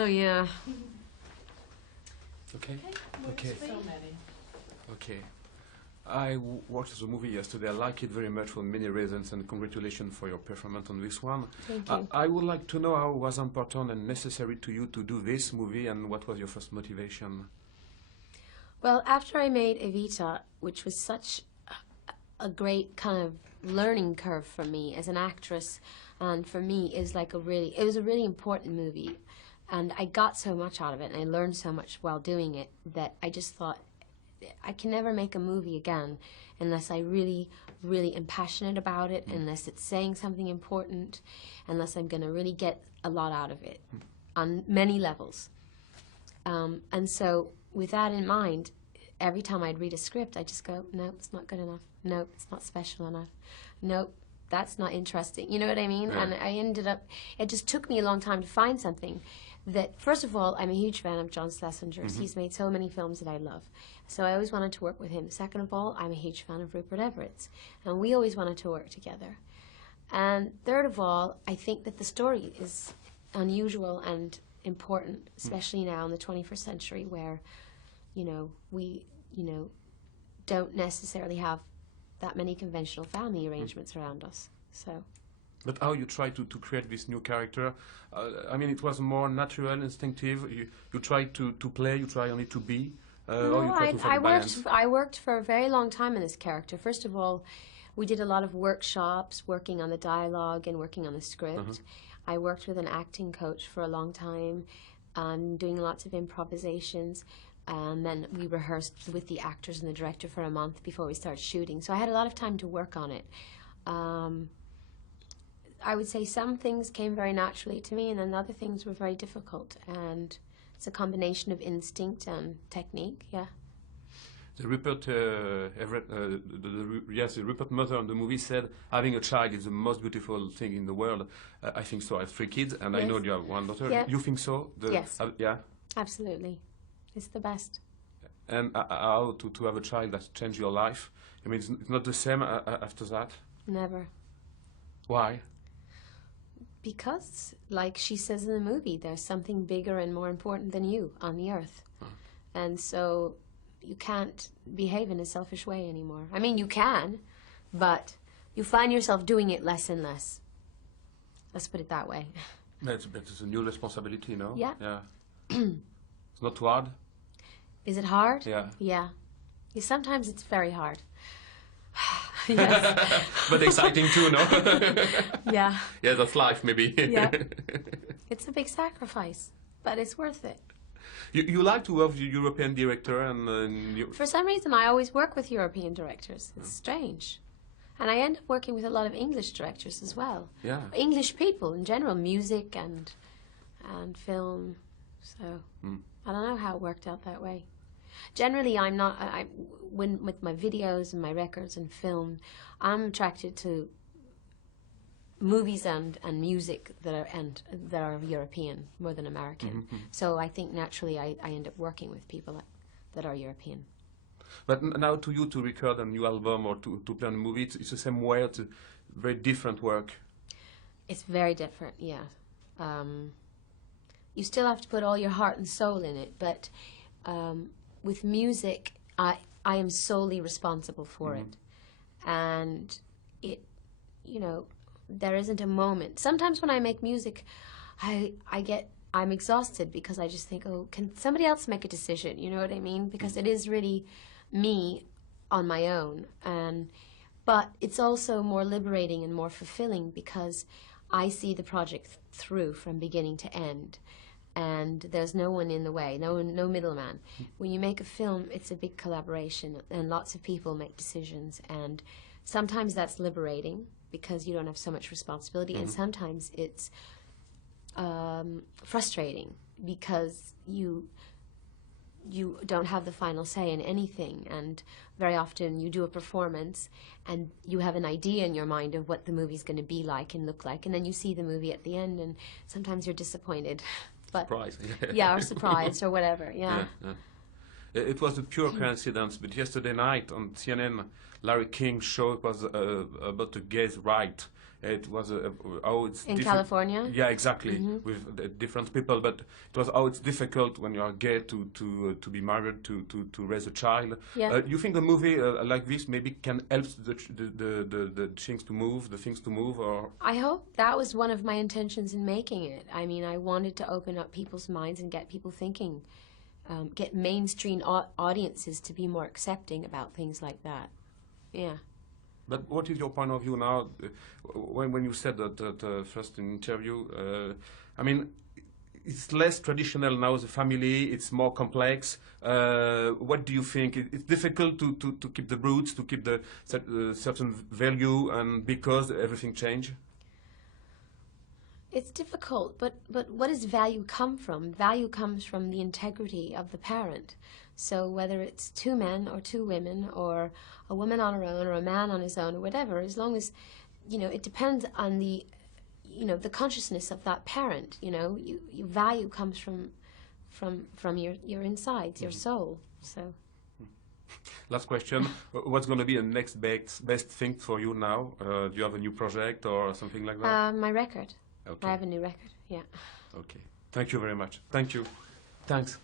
Oh, yeah. Okay. Okay. Okay. So many. Okay. I watched the movie yesterday. I like it very much for many reasons, and congratulations for your performance on this one. Thank you. I would like to know how it was important and necessary to you to do this movie, and what was your first motivation? Well, after I made Evita, which was such a great kind of learning curve for me as an actress, and for me is like it was a really important movie, and I got so much out of it, and I learned so much while doing it that I just thought, I can never make a movie again unless I really, really am passionate about it, unless it's saying something important, unless I'm going to really get a lot out of it on many levels. And so with that in mind, every time I'd read a script, I'd just go, no, it's not good enough. No, it's not special enough. No, that's not interesting. You know what I mean? Yeah. And I ended up, it just took me a long time to find something that, first of all, I'm a huge fan of John Schlesinger's. He's made so many films that I love. So I always wanted to work with him. Second of all, I'm a huge fan of Rupert Everett's. And we always wanted to work together. And third of all, I think that the story is unusual and important, especially now in the 21st century where, we, don't necessarily have that many conventional family arrangements around us. So. But how you try to create this new character? I mean, it was more natural, instinctive. You try to play, you try only to be. No, or you try to find a balance? I worked for a very long time in this character. First of all, we did a lot of workshops, working on the dialogue and working on the script. I worked with an acting coach for a long time, doing lots of improvisations. And then we rehearsed with the actors and the director for a month before we started shooting. So I had a lot of time to work on it. I would say some things came very naturally to me, and then other things were very difficult. And it's a combination of instinct and technique, yeah. The Rupert Everett, the Rupert mother in the movie said, having a child is the most beautiful thing in the world. I think so. I have 3 kids, and Yes. I know you have 1 daughter. Yeah. You think so? Yes. Yeah. Absolutely. It's the best. And how to have a child that changed your life? I mean, it's not the same after that? Never. Why? Because, like she says in the movie, there's something bigger and more important than you on the earth. And so you can't behave in a selfish way anymore. I mean, you can, but you find yourself doing it less and less. Let's put it that way. But it's a new responsibility, no? Yeah. Yeah. It's not too hard? Is it hard? Yeah. Yeah. Sometimes it's very hard. Yes. But exciting too, no? Yeah. Yeah, that's life, maybe. Yeah. It's a big sacrifice, but it's worth it. You like to work with a European director, and For some reason, I always work with European directors. It's strange. And I end up working with a lot of English directors as well. Yeah. English people in general, music and film. So I don't know how it worked out that way. Generally, I'm not. When with my videos and my records and film, I'm attracted to movies and music that are European more than American. So I think naturally I end up working with people that are European. But now to you to record a new album or to play a movie, it's the same way. It's a very different work. It's very different, yeah. You still have to put all your heart and soul in it, but with music, I am solely responsible for it. And it, there isn't a moment. Sometimes when I make music, I'm exhausted because I just think, oh, can somebody else make a decision? You know what I mean? Because it is really me on my own. But it's also more liberating and more fulfilling because I see the project through from beginning to end. And there's no one in the way, no middleman. When you make a film, it's a big collaboration, and lots of people make decisions. And sometimes that's liberating because you don't have so much responsibility, and sometimes it's frustrating because you don't have the final say in anything. And very often you do a performance and you have an idea in your mind of what the movie's going to be like and look like, and then you see the movie at the end, and sometimes you're disappointed. But Surprised. yeah, or surprised, or whatever, yeah. It was a pure coincidence, but yesterday night on CNN, Larry King's show was about the gay's right It was how it's In different. California? Yeah, exactly, with different people. But it was how it's difficult when you are gay to be married, to raise a child. Yeah. You think a movie like this maybe can help the things to move, or? I hope that was one of my intentions in making it. I mean, I wanted to open up people's minds and get people thinking, get mainstream audiences to be more accepting about things like that. Yeah. But what is your point of view now? When you said that first interview, I mean, it's less traditional now. The family, it's more complex. What do you think? It's difficult to keep the roots, to keep the certain value, and because everything changed. It's difficult, but what does value come from? Value comes from the integrity of the parent. So whether it's two men or two women, or a woman on her own or a man on his own, or whatever, as long as, it depends on the, the consciousness of that parent. Your value comes from your insides, your soul. So. Last question. What's going to be the next best thing for you now? Do you have a new project or something like that? My record. Okay. I have a new record, yeah. Okay. Thank you very much. Thank you. Thanks.